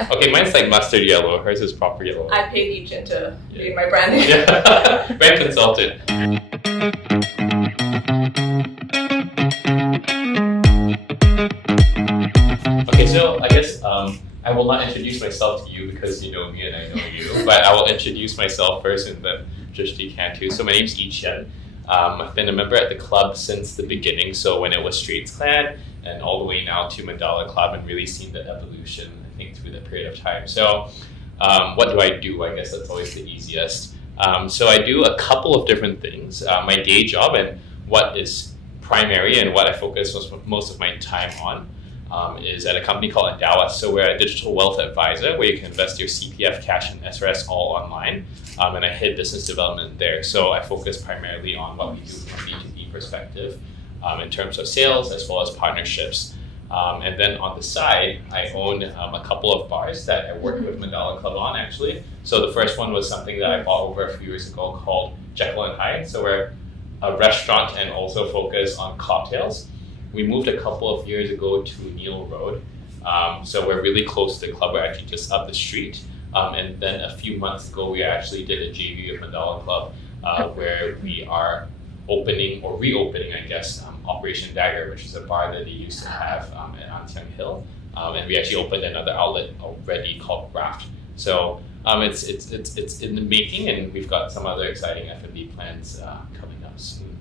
Okay, mine's like mustard yellow. Hers is proper yellow. I paid each into doing my branding. Yeah, brand consultant. Okay, so I guess I will not introduce myself to you because you know me and I know you, but I will introduce myself first and then Drishti can too. So my name's Chien. I've been a member at the club since the beginning, so when it was Straits Clan and all the way now to Mandala Club, and really seen the evolution, I think, through that period of time. So what do I do? I guess that's always the easiest. So I do a couple of different things. My day job and what is primary and what I focus most of my time on is at a company called Endowa. So we're a digital wealth advisor where you can invest your CPF, cash, and SRS all online. And I head business development there. So I focus primarily on what we do from a B2B perspective in terms of sales as well as partnerships. And then on the side, I own a couple of bars that I work with Mandala Club on actually. So the first one was something that I bought over a few years ago called Jekyll and Hyde. So we're a restaurant and also focus on cocktails. We moved a couple of years ago to Neil Road. So we're really close to the club. We're actually just up the street. And then a few months ago, we actually did a JV of Mandala Club where we are opening or reopening, I guess, Operation Dagger, which is a bar that they used to have at Antiang Hill. And we actually opened another outlet already called Raft. So it's in the making, and we've got some other exciting F&B plans coming up soon.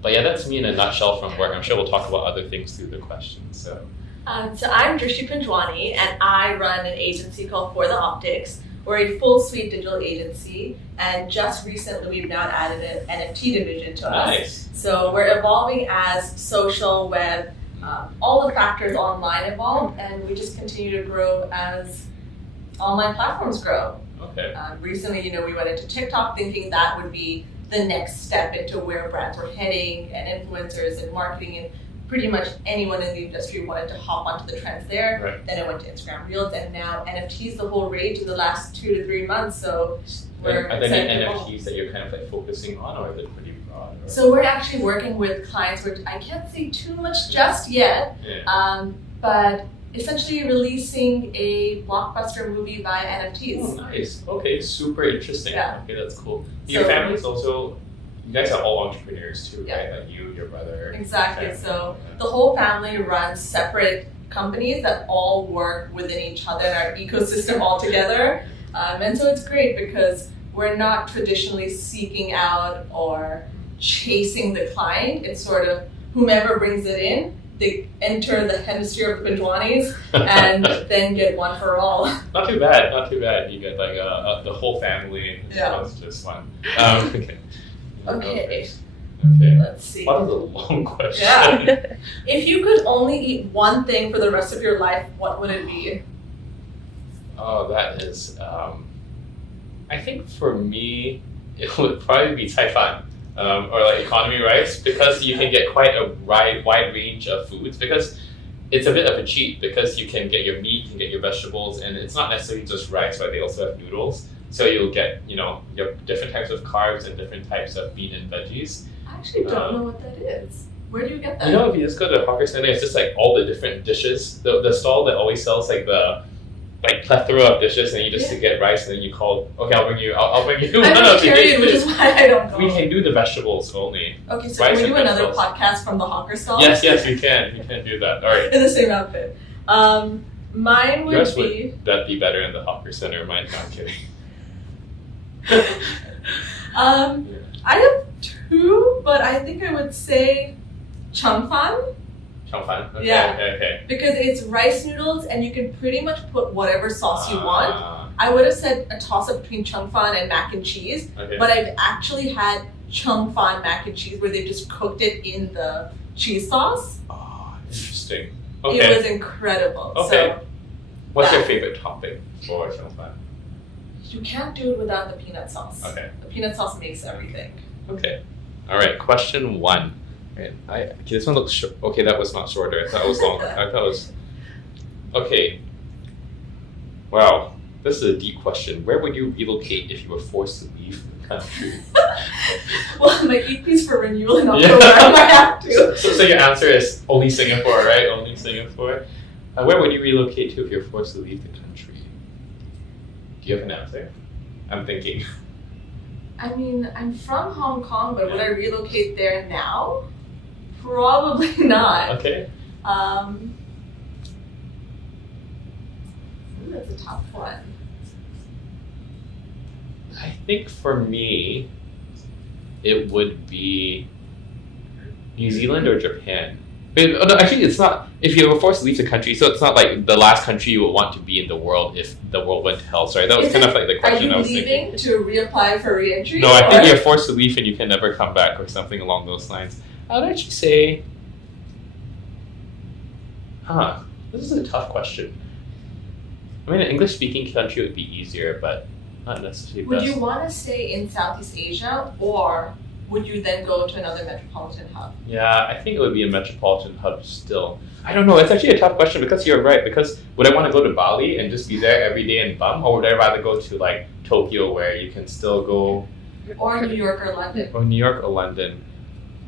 But yeah, that's me in a nutshell from work. I'm sure we'll talk about other things through the questions. So I'm Drishti Panjwani, and I run an agency called For the Optics. We're a full suite digital agency, and just recently we've now added an NFT division to us. Nice. So we're evolving as social, web, all the factors online evolve, and we just continue to grow as online platforms grow. Okay. Recently, we went into TikTok thinking that would be the next step into where brands were heading, and influencers and marketing, and pretty much anyone in the industry wanted to hop onto the trends there. Right. Then it went to Instagram Reels, and now NFTs the whole rage in the last 2 to 3 months. So we're are there excited any to evolve. NFTs that you're kind of like focusing on, or are they pretty broad? Or? So we're actually working with clients where I can't say too much just yet, but essentially releasing a blockbuster movie via NFTs. Oh, nice. Okay, super interesting. Yeah. Okay, that's cool. Your family's also, you guys are all entrepreneurs too, Yeah. right? Like you, your brother. Exactly. Family. So the whole family runs separate companies that all work within each other in our ecosystem all together. And so it's great because we're not traditionally seeking out or chasing the client. It's sort of whomever brings it in, they enter the hemisphere of the Panjwanis and then get one for all. Not too bad, not too bad. You get like the whole family. Yeah. It's just fun. Okay. Okay. Okay. Let's see. What is a long question? Yeah. If you could only eat one thing for the rest of your life, what would it be? Oh, that is, I think for me, it would probably be Cai Fan. Or like economy rice, because you can get quite a wide range of foods, because it's a bit of a cheat, because you can get your meat, you can get your vegetables, and it's not necessarily just rice, but they also have noodles. So you'll get, your different types of carbs and different types of meat and veggies. I actually don't know what that is. Where do you get that? If you just go to the hawker center, it's just like all the different dishes. The stall that always sells like the plethora of dishes, and you just get rice, and then you call, okay, I'll bring you I'm one of the vegetarian, which is dishes. why I don't know. We can do the vegetables only. Okay, so Rice can we do and another vegetables. podcast from the hawker stall? Yes, we can. We can do that. All right. In the same outfit. Mine would Yours be... would that be better in the hawker center? Mine, no, I'm kidding. I have two, but I think I would say Chung Fan. Chong fan. Okay, Yeah. okay. Because it's rice noodles and you can pretty much put whatever sauce you want. Ah, I would have said a toss-up between Chung Fan and mac and cheese, okay. but I've actually had Chung Fan mac and cheese where they just cooked it in the cheese sauce. Oh, interesting. It Okay. was incredible. Okay. So What's your that. favorite topping for chong fan? you can't do it without the peanut sauce. Okay. The peanut sauce makes everything. Okay. All right. Question 1. Okay, this one looks short. Okay, that was not shorter. I thought it was longer. I thought it was. Okay. Wow, this is a deep question. Where would you relocate if you were forced to leave the country? Well, my EP's for renewal in October. I might have to. So your answer is only Singapore, right? Only Singapore. Where would you relocate to if you're forced to leave the country? Do you have an answer? I'm thinking. I mean, I'm from Hong Kong, but would I relocate there now? Probably not. Okay. That's a tough one. I think for me, it would be New Zealand or Japan. No, actually, it's not. If you were forced to leave the country, so it's not like the last country you would want to be in the world if the world went to hell. Sorry, that was kind of like the question I was thinking. Are you leaving to reapply for re-entry? No, I think you're forced to leave and you can never come back or something along those lines. I would actually say, this is a tough question. I mean, an English-speaking country would be easier, but not necessarily Would best. you want to stay in Southeast Asia, or would you then go to another metropolitan hub? Yeah, I think it would be a metropolitan hub still. I don't know. It's actually a tough question because you're right. Because would I want to go to Bali and just be there every day and bum, or would I rather go to like Tokyo where you can still go, or New York or London? or New York or London?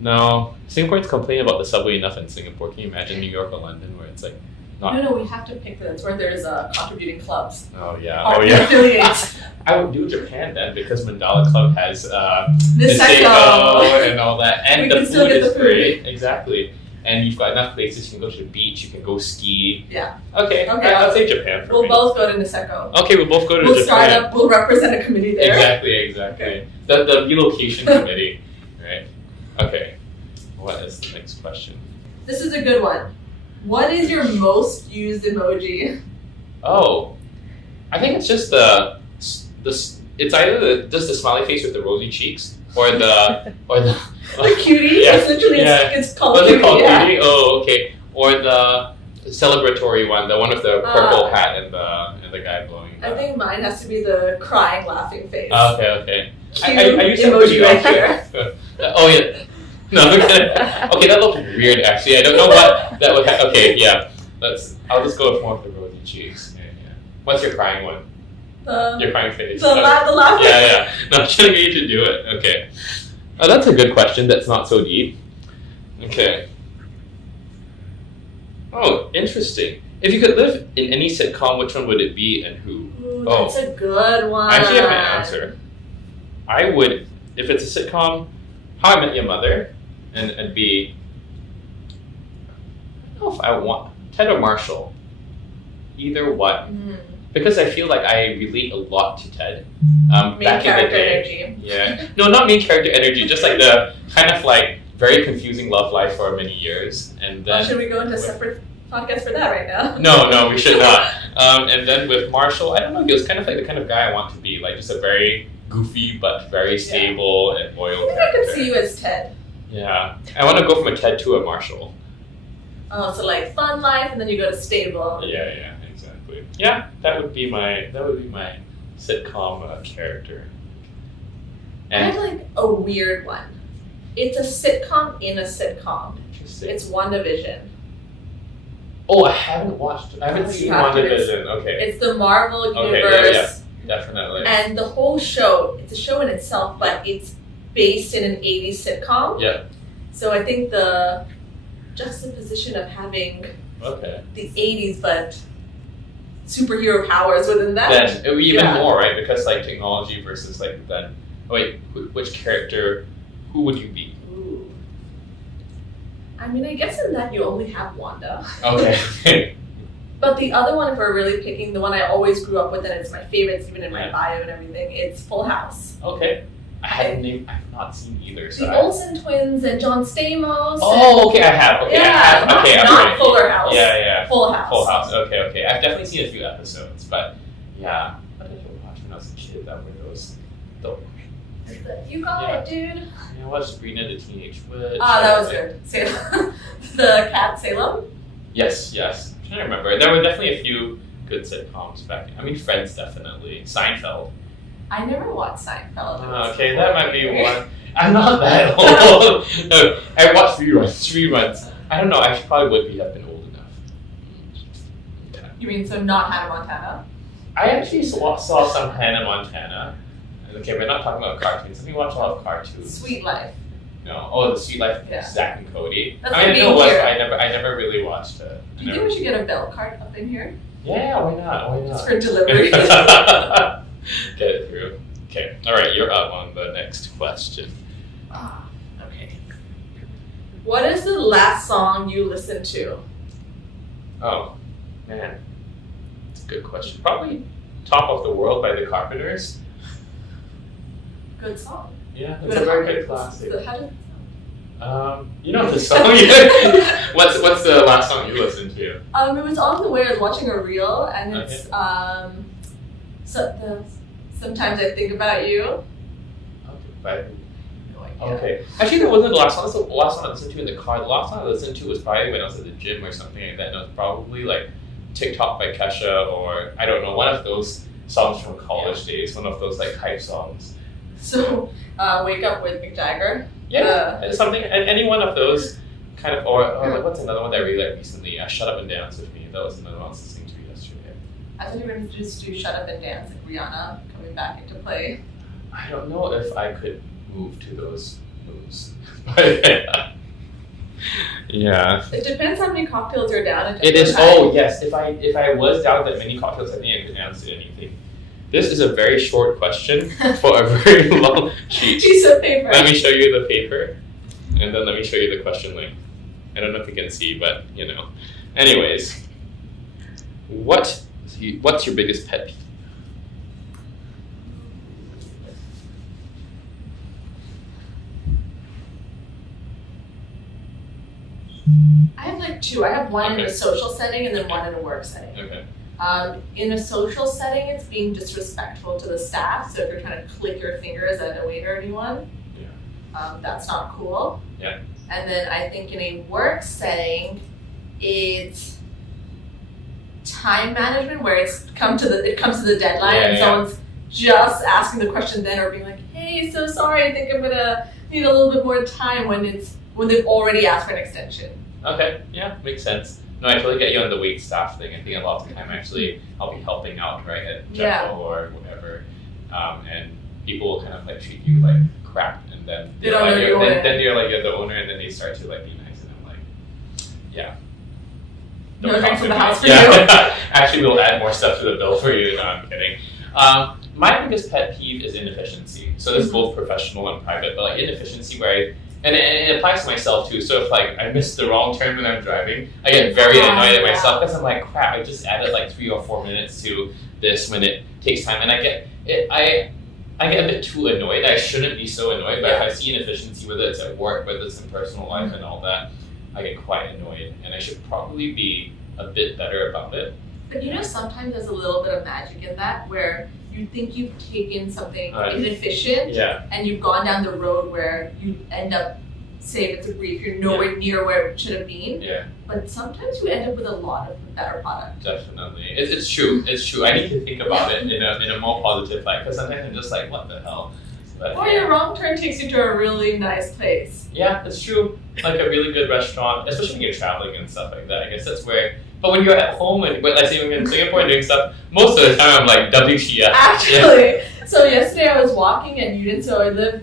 No, Singaporeans complain about the subway enough in Singapore. Can you imagine New York or London where it's like not? No, we have to pick that's where there's contributing clubs. Oh yeah, Affiliates. I would do Japan then because Mandala Club has Niseko and all that, and we the can still food get is the food. great. Exactly. And you've got enough places. You can go to the beach. You can go ski. Yeah. Okay. I'll say Japan for We'll me. both go to Niseko. Okay, we'll both go to We'll Japan. start up. We'll represent a committee there. Exactly. Okay. The relocation committee, right? Okay. What is the next question? This is a good one. What is your most used emoji? Oh, I think it's just the it's either just the smiley face with the rosy cheeks or the The cutie. Yeah. Essentially, Yeah. it's called What's cutie. it called? Yeah. Cutie? Oh, okay. Or the celebratory one, the one with the purple hat and the guy blowing. I think mine has to be the crying, laughing face. Okay. Cute I used to emoji right here. Oh yeah. No, okay, that looked weird actually. I don't know what that would okay, yeah. I'll just go with more of the rosy cheeks. Yeah. What's your crying one? Your crying face. The laughing. Yeah. No, I'm trying to get you to do it. Okay. Oh, that's a good question. That's not so deep. Okay. Oh, interesting. If you could live in any sitcom, which one would it be and who? Ooh, that's a good one. I actually have an answer. I would, if it's a sitcom, How I Met Your Mother, and it'd be, I don't know if I want Ted or Marshall. Either one. Because I feel like I relate a lot to Ted. Main Back in the character day. energy. Yeah. No, not main character energy, just like the kind of like very confusing love life for many years. And then Should we go into a separate podcast for that right now? No, we should not. And then with Marshall, I don't know, he was kind of like the kind of guy I want to be, like just a very goofy but very stable and loyal I think character. I could see you as Ted. Yeah. I want to go from a Ted to a Marshall. Oh, so like fun life, and then you go to stable. Yeah, exactly. Yeah, that would be my sitcom character. I have like a weird one. It's a sitcom in a sitcom. Interesting. It's WandaVision. Oh, I haven't seen WandaVision. Okay. It's the Marvel Okay, universe. yeah, definitely. And the whole show, it's a show in itself, but it's based in an 80s sitcom. Yeah. So I think the juxtaposition of having Okay. the 80s, but superhero powers within that. Then it would be even more, right? Because like technology versus like then. Oh wait, which character? Who would you be? Ooh. I mean, I guess in that you only have Wanda. Okay. But the other one, if we're really picking the one I always grew up with, and it's my favorite, it's even in my bio and everything, it's Full House. Okay. I've not seen either. So The Olsen twins and John Stamos. Oh, okay, I have. Okay, I have. Okay, not Fuller House. Yeah. Full House. Full House. Okay. I've definitely seen a few episodes, but yeah. What did I watch when I was a kid? That were those. You got it, dude. I watched Sabrina the Teenage Witch. That was good. Salem. The cat Salem? Yes. I'm trying to remember. There were definitely a few good sitcoms back then. I mean, Friends definitely. Seinfeld. I never watched Seinfeld. Okay, that might be one. I'm not that old. No, I watched reruns. I don't know, I probably would have been old enough. Okay. You mean so not Hannah Montana? I actually saw some Hannah Montana. Okay, we're not talking about cartoons. Let me watch a lot of cartoons. Sweet Life. No. Oh, The Sweet Life of Yeah. Zach and Cody. That's I the mean, I know main what, hero. I never really watched it. Do you think we should get a bell cart up in here? Yeah, why not? Just for delivery. Get it through. Okay. All right, you're up on the next question. Okay. What is the last song you listened to? Oh, man. That's a good question. Probably Top of the World by the Carpenters. Good song. Yeah, it's a very good classic. So how does it You know the song. What's the last song you listened to? sound? It was on the way I was watching a reel, and it's Sometimes I Think About You. Okay, No idea. okay. Actually, that wasn't the last song. That's the last song I listened to in the car. The last song I listened to was probably when I was at the gym or something like that. And it was probably like TikTok by Kesha, or I don't know, one of those songs from college days. One of those like hype songs. So, Wake Up with Mick Jagger. Yeah, it's something. Any one of those kind of, or like, what's another one that I really liked recently? Shut Up and Dance with Me. That was another one I was listening to yesterday. I thought you were going to just do Shut Up and Dance, like Rihanna coming back into play. I don't know if I could move to those moves. But yeah. It depends how many cocktails you're down. It is. Oh yes. If I was down that many cocktails, I think I could answer anything. This is a very short question for a very long sheet. Piece of paper. Let me show you the paper, and then let me show you the question link. I don't know if you can see, but you know. Anyways, what's your biggest pet peeve? I have like two. I have one in a social setting and then one in a work setting. Okay. In a social setting, it's being disrespectful to the staff. So if you're trying to click your fingers at a waiter or anyone, that's not cool. Yeah. And then I think in a work setting, it's time management where it comes to the deadline and someone's just asking the question then or being like, hey, so sorry, I think I'm gonna need a little bit more time when they've already asked for an extension. Okay, yeah, makes sense. No, I totally get you on the wait staff thing. I think a lot of the time actually I'll be helping out, right, at Jeffo or whatever, and people will kind of like treat you like crap, and then they don't know you're then you're like you're the owner, and then they start to like be nice, and I'm like, yeah. No thanks for the house for you. Actually, we'll add more stuff to the bill for you. No, I'm kidding. My biggest pet peeve is inefficiency. So this is both professional and private, but like inefficiency where and it applies to myself too. So if like I miss the wrong turn when I'm driving, I get very annoyed at myself because I'm like, crap, I just added like 3 or 4 minutes to this when it takes time, and I get a bit too annoyed. I shouldn't be so annoyed, but if I see inefficiency, whether it's at work, whether it's in personal life and all that, I get quite annoyed, and I should probably be a bit better about it. But you know, sometimes there's a little bit of magic in that where you think you've taken something inefficient and you've gone down the road where you end up, say if it's a brief, you're nowhere near where it should have been. Yeah. But sometimes you end up with a lot of better product. Definitely. It's true. It's true. I need to think about it in a more positive light, because sometimes I'm just like, what the hell? But, or your wrong turn takes you to a really nice place. Yeah, it's true. Like a really good restaurant, especially when you're traveling and stuff like that. I guess that's where. But when you're at home and let's say when you're in Singapore and doing stuff, most of the time I'm like WTF. Actually, so yesterday I was walking at Newton, so I live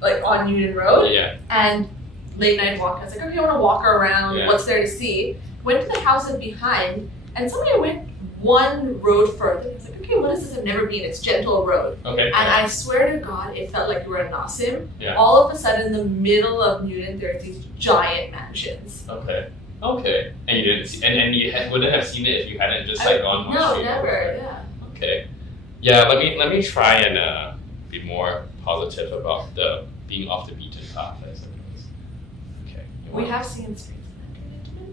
like on Newton Road. Yeah. And late night walk, I was like, okay, I want to walk around. What's there to see? Went to the houses behind, and somebody went one road further. I was like, okay, what is this? I've never been. It's Gentle Road. Okay. And I swear to God, it felt like you were in Nassim. Yeah. All of a sudden, in the middle of Newton, there's these giant mansions. Okay. Okay. And you didn't see, and you wouldn't have seen it if you hadn't just like gone. No, never. Yeah. Okay. Yeah. Let me try and be more positive about the being off the beaten path, I suppose. Okay. We have seen streets.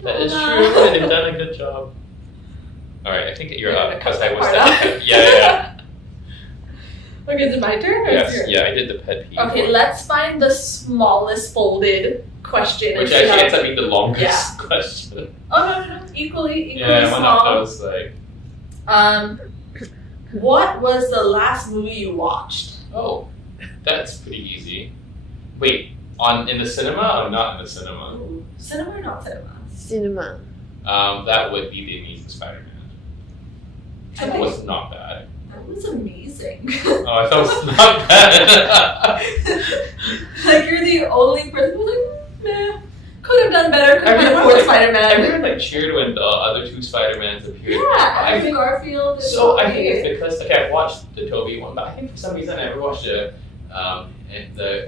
That is true, and they've done a good job. All right, I think you're up because I was. Yeah. Okay, is it my turn? Or yes. Yeah, I did the pet peeve. Okay, let's find the smallest folded question. Which actually ends up being the longest question. Oh no, equally yeah, small. One of those like. What was the last movie you watched? Oh, that's pretty easy. Wait, in the cinema or not in the cinema? Ooh, cinema or not cinema? Cinema. That would be The Amazing Spider-Man. That was not bad. That was amazing. Oh, I thought it was not bad. Like you're the only person who's like, nah. Could have done better. Could have had a Everyone, fourth like, Spider-Man. Everyone like cheered when the other two Spider-Mans appeared. Yeah, I Andrew think Garfield. Is so. I okay. think it's because okay, I've watched the Tobey one, but I think for some reason I never watched the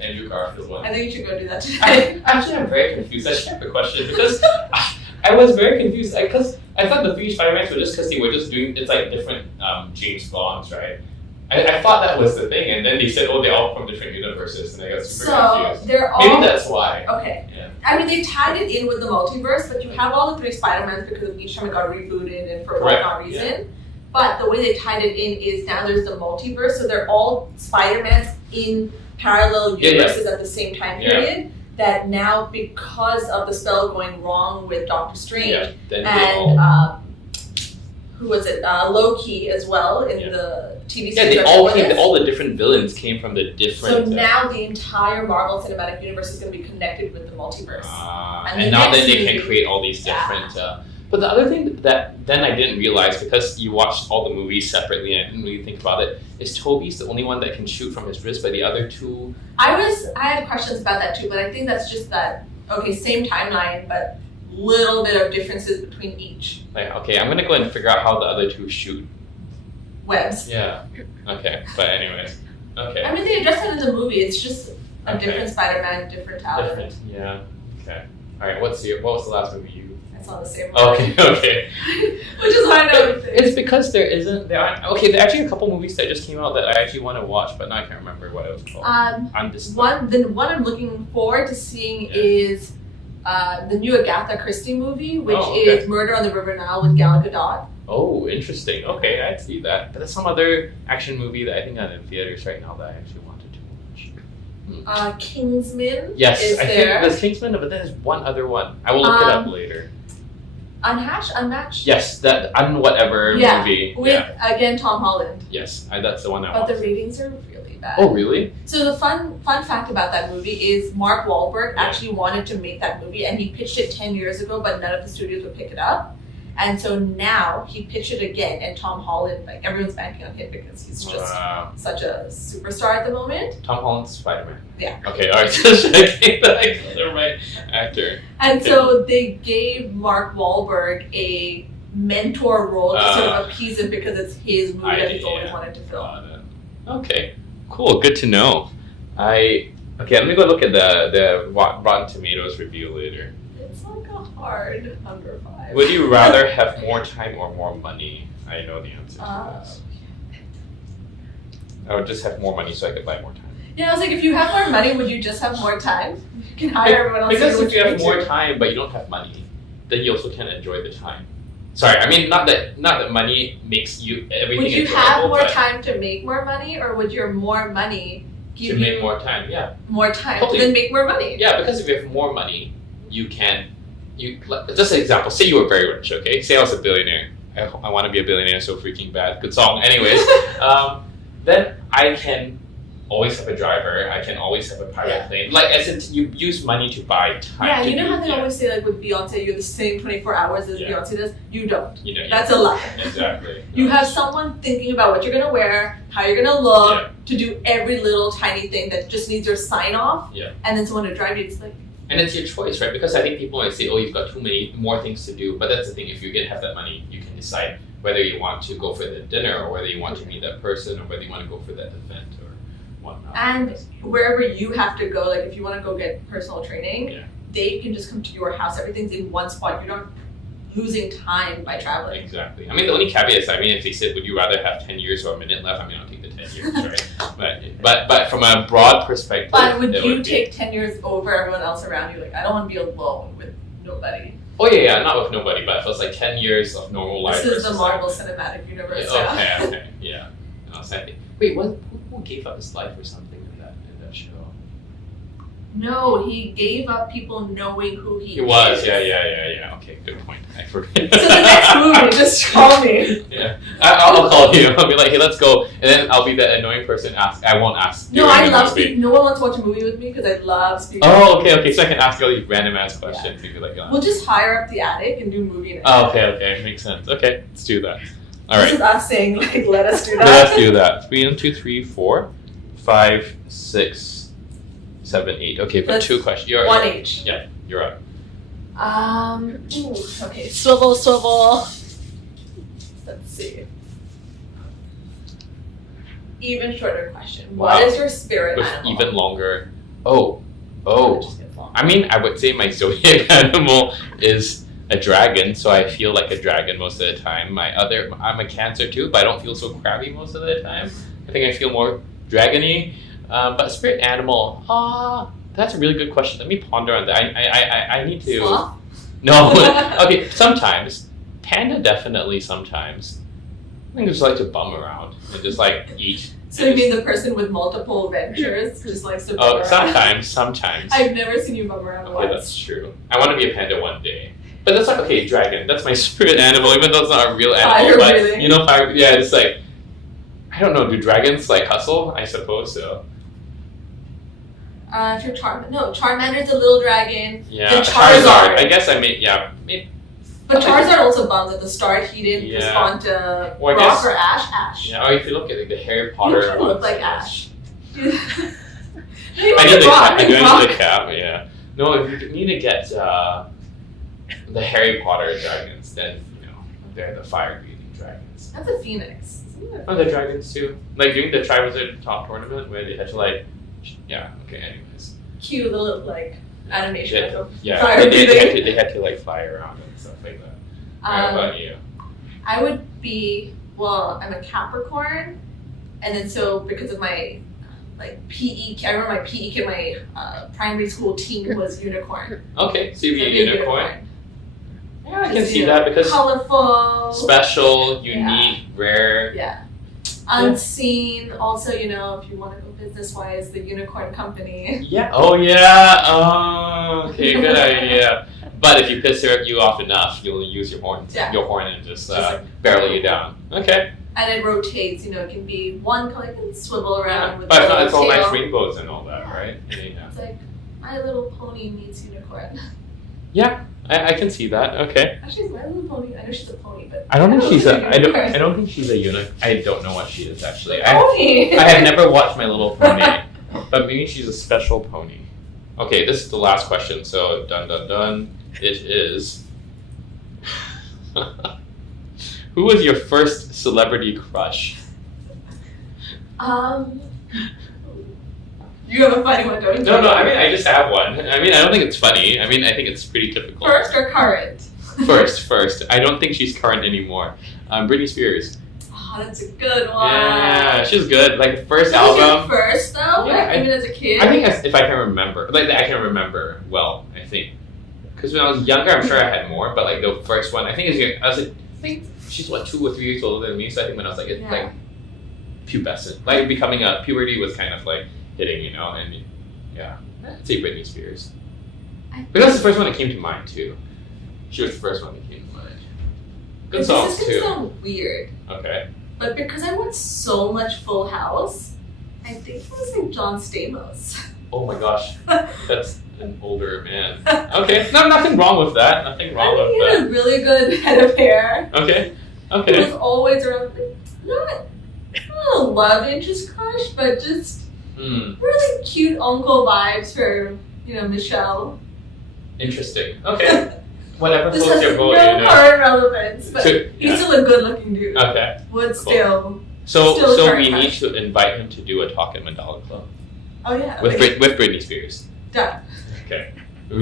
Andrew Garfield one. I think you should go do that today. I'm very confused. I should have a question because I was very confused because I thought the three Spider-Mans were just because they were just doing it's like different James Bonds, right? I thought that was the thing, and then they said, oh, they're all from different universes, and I got super confused. They're all Maybe that's why. okay. Yeah. I mean, they tied it in with the multiverse, but you have all the three Spider-Mans because each time it got rebooted and for whatever reason. Yeah. But the way they tied it in is now there's the multiverse, so they're all Spider-Mans in parallel universes at the same time period. That now, because of the spell going wrong with Doctor Strange and who was it? Loki as well in the TV series. Yeah, they all came. All the different villains came from the different. So now the entire Marvel Cinematic Universe is going to be connected with the multiverse. And now then they can create all these different. But the other thing that then I didn't realize because you watched all the movies separately and I didn't really think about it is Tobey's the only one that can shoot from his wrist, but the other two. I had questions about that too, but I think that's just that same timeline, but little bit of differences between each. Like, okay, I'm gonna go and figure out how the other two shoot. Webs. Yeah. Okay. But anyways. Okay. I mean, they addressed it in the movie. It's just a different Spider-Man, different talent. Different. Yeah. Okay. All right. What was the last movie you? It's on the same one. Okay. Which is hard to It's because there aren't. Okay, there are actually a couple movies that just came out that I actually want to watch, but now I can't remember what it was called. The one I'm looking forward to seeing is. The new Agatha Christie movie, which is Murder on the River Nile with Gal Gadot. Oh, interesting. Okay, I'd see that. But there's some other action movie that I think are in theaters right now that I actually wanted to watch. Kingsman. Yes, is I there. think there's Kingsman, but there's one other one. I will look it up later. Unmatched. Yes, that movie. With again Tom Holland. Yes, that's the one. But the ratings are really bad. Oh, really? So the fun fact about that movie is Mark Wahlberg actually wanted to make that movie, and he pitched it 10 years ago, but none of the studios would pick it up. And so now he pitched it again, and Tom Holland, like everyone's banking on him because he's just such a superstar at the moment. Tom Holland's Spider-Man. Yeah. Okay, all right. Just checking that I got the right actor. And so they gave Mark Wahlberg a mentor role to sort of appease him because it's his movie that he's always wanted to film. Okay, cool. Good to know. Let me go look at the Rotten Tomatoes review later. It's like a hard under 5. Would you rather have more time or more money? I know the answer to this. I would just have more money so I could buy more time. Yeah, I was like, if you have more money, would you just have more time? You can hire everyone else. Because if you have more time but you don't have money, then you also can't enjoy the time. Sorry, I mean not that money makes you everything. Would you have more time to make more money, or would your more money give you make more time? Yeah, more time to then make more money. Yeah, because if you have more money, you can. Just an example. Say you were very rich. Okay, say I was a billionaire. I want to be a billionaire so freaking bad. Good song. Anyways, then I can always have a driver. I can always have a private plane. Like as in, you use money to buy time. Yeah, you know how they always say like with Beyonce, you're the same 24 hours as Beyonce does. You don't. That's a lie. Exactly. You have someone thinking about what you're gonna wear, how you're gonna look, to do every little tiny thing that just needs your sign off. Yeah. And then someone to drive you. It's like. And it's your choice, right? Because I think people might say, "Oh, you've got too many more things to do." But that's the thing. If you have that money, you can decide whether you want to go for the dinner, or whether you want to meet that person, or whether you want to go for that event, or whatnot. And wherever you have to go, like if you want to go get personal training, they can just come to your house. Everything's in one spot. You're not losing time by traveling. Exactly. I mean, the only caveat is, if they said, "Would you rather have 10 years or a minute left?" I'll take the 10 years, right? But from a broad perspective, but would you take 10 years over everyone else around you? Like, I don't want to be alone with nobody. Oh yeah, not with nobody, but if it was like 10 years of normal life. This is the Marvel Cinematic Universe. Okay, yeah. No, sadly. Wait, who gave up his life or something in that show? No, he gave up people knowing who he was. Yeah. Okay, good point. I forget. So the next movie, just call me. Yeah, I'll call you. I'll be like, hey, let's go, and then I'll be that annoying person. I won't ask. No, I love speaking. No one wants to watch a movie with me because I love speaking. Oh, okay. So I can ask all these random ass questions. Yeah. Like, we'll just hire up the attic and do movie night. Oh, okay, makes sense. Okay, let's do that. All right. This is us saying like, let us do that. Let us do that. 1, 2, 3, 4, 5, 6, 7, 8. Okay, but 2 questions. One each. Yeah, you're up. Okay, swivel. Let's see. Even shorter question. Wow. What is your spirit With animal? even longer. Oh. Just gets longer. I mean, I would say my zodiac animal is a dragon, so I feel like a dragon most of the time. I'm a Cancer too, but I don't feel so crabby most of the time. I think I feel more dragony. But spirit animal, that's a really good question. Let me ponder on that. I need to. Sloth? No, okay. Sometimes panda, definitely. Sometimes I think I just like to bum around and just like eat. So you mean the person with multiple ventures who just likes to bum Oh, around? sometimes. I've never seen you bum around Okay, once. that's true. I want to be a panda one day. But that's like, okay, dragon. That's my spirit animal, even though it's not a real animal. Fire But, breathing. you know, fire, yeah, it's like, I don't know, do dragons like hustle? I suppose so. If you're Charmander's a little dragon. Yeah, Then Charizard. I guess I may, yeah. Maybe, But Charizard also bums at the start. He didn't Yeah. respond to Well, I Rock guess- or Ash. Ash. yeah, or if you look at like the Harry You Potter kind of look ones, like yeah. Ash. No, you I need want the Rock. cap. I do Rock. need the cap, yeah. No, if you need to get the Harry Potter dragons, then, you know, they're the fire-breathing dragons. That's a phoenix. Isn't it? Oh, the dragons too. Like doing the Triwizard top tournament where they had to like, yeah. Okay. Anyways, Cute little like animation. Yeah. Of yeah. Fire They had to like fly around and stuff like that. How about you? I would be, well, I'm a Capricorn, and then so because of my like PE, I remember my PE kid, my primary school team was unicorn. Okay, so you'd be So a I'd be unicorn. Yeah, I can Because, see you know, that because colorful, special, unique, rare. yeah, unseen. Also, you know, if you want to go business wise, the unicorn company. Yeah. Oh yeah. Oh, okay. Good idea. But if you piss you off enough, you'll use your horn, Yeah. and just like, barrel you down. Okay. And it rotates. You know, it can be one color, it can swivel around with But the it's all tail. nice rainbows and all that, right? Yeah. It's like My Little Pony meets unicorn. Yeah, I can see that. Okay. Actually, is My Little Pony? I know she's a pony, but I don't think she's a. I unicorn. don't think she's a eunuch. I don't know what she is actually. Pony. I have never watched My Little Pony, but maybe she's a special pony. Okay, this is the last question. So dun dun dun. It is. Who was your first celebrity crush? You have a funny one, don't you? No. I mean, I just have one. I mean, I don't think it's funny. I mean, I think it's pretty typical. First or current? First. I don't think she's current anymore. Britney Spears. Oh, that's a good one. Yeah, she's good. Like the first That was your album. first though? Yeah, Like, even as a kid? I think if I can remember, like I can remember well. I think because when I was younger, I'm sure I had more, but like the first one, I think I think she's what 2 or 3 years older than me. So I think when I was like like pubescent, like becoming a puberty was kind of like hitting, you know, and yeah, I'd say Britney Spears. But that's the first one that came to mind too. She was the first one that came to mind. Good songs This is too. gonna sound weird, Okay. but because I watched so much Full House, I think it was like John Stamos. Oh my gosh, that's an older man. Okay, no, nothing wrong with that. Nothing wrong He with had that. a really good head of hair. Okay. He Okay. was always around, not a love interest crush, but just really cute uncle vibes for, you know, Michelle. Interesting. Okay. Whatever This floats has your no boat, you know. current relevance, but So- he's yeah. still a good looking dude. Okay. Would Cool. still. So Still so current we need crush. to invite him to do a talk at Mandala Club Oh yeah. with okay. with Britney Spears. Done. Okay.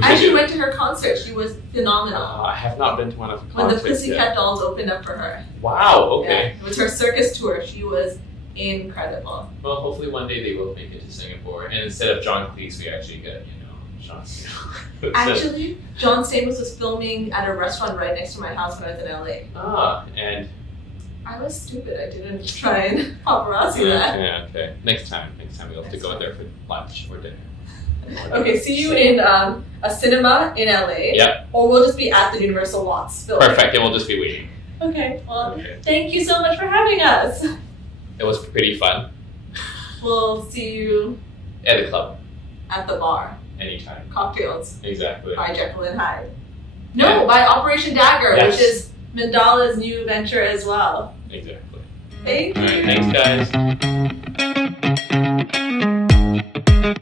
I actually went to her concert. She was phenomenal. I have not been to one of the When the concerts Pussycat yet. Dolls opened up for her. Wow. Okay. Yeah, it was her circus tour. She was incredible. Well, hopefully one day they will make it to Singapore, and instead of John Cleese, we actually get Sean Stamos. Actually, John Stamos was filming at a restaurant right next to my house when I was in LA. And I was stupid. I didn't try and paparazzi that. yeah. Okay. Next time we'll have to go there for lunch or dinner. Okay, see you in a cinema in LA. Yep. Or we'll just be at the Universal lots filming. Perfect. And we'll just be waiting. Okay, well, Okay. thank you so much for having us. It was pretty fun. We'll see you At the club. at the bar. Anytime. Cocktails Exactly. by Jekyll and Hyde. No, by Operation Dagger, Yes. which is Mandala's new venture as well. Exactly. Thank you. All right. Thanks, guys.